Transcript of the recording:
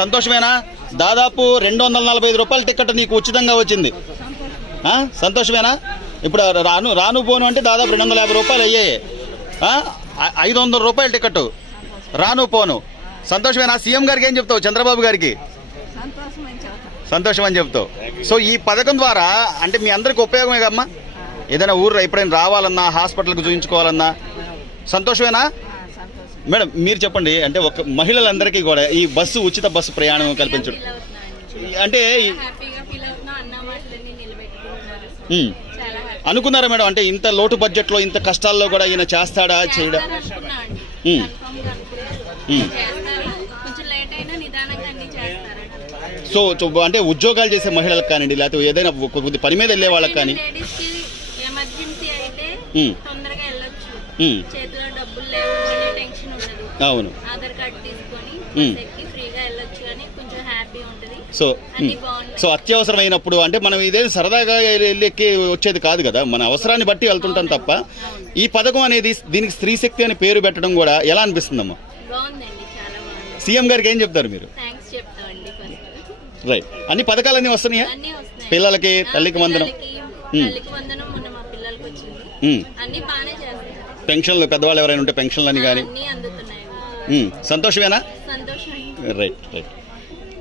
సంతోషమేనా? దాదాపు 245 రూపాయల టికెట్ నీకు ఉచితంగా వచ్చింది. సంతోషమేనా? ఇప్పుడు రాను పోను అంటే దాదాపు 250 రూపాయలు అయ్యాయి. 500 రూపాయల టికెట్ రాను పోను. సంతోషమేనా? సీఎం గారికి ఏం చెప్తావు? చంద్రబాబు గారికి సంతోషం అని చెప్తావు. సో ఈ పథకం ద్వారా అంటే మీ అందరికి ఉపయోగమే కమ్మా. ఏదైనా ఊర్లో ఎప్పుడైనా రావాలన్నా, హాస్పిటల్కి చూపించుకోవాలన్నా సంతోషమేనా? మేడం మీరు చెప్పండి. అంటే ఒక మహిళలందరికీ కూడా ఈ బస్సు ఉచిత బస్సు ప్రయాణం కల్పించడం అంటే అనుకున్నారా మేడం? అంటే ఇంత లోటు బడ్జెట్లో ఇంత కష్టాల్లో కూడా ఈయన చేస్తాడా చేయడా? సో అంటే ఉద్యోగాలు చేసే మహిళలకు కానివ్వండి, లేకపోతే ఏదైనా కొద్ది పని మీద వెళ్ళే వాళ్ళకి కానీ అవును. సో అత్యవసరమైనప్పుడు అంటే మనం ఇదే సరదాగా వెళ్ళి వచ్చేది కాదు కదా, మన అవసరాన్ని బట్టి వెళ్తుంటాం తప్ప. ఈ పథకం అనేది దీనికి స్త్రీ శక్తి అని పేరు పెట్టడం కూడా ఎలా అనిపిస్తుందమ్మా? సీఎం గారికి ఏం చెప్తారు మీరు? రైట్. అన్ని పథకాలన్నీ వస్తున్నాయా పిల్లలకి? తల్లికి వందనం, పెన్షన్లు, పెద్దవాళ్ళు ఎవరైనా ఉంటే పెన్షన్లు అని కానీ సంతోషమేనా? Right right.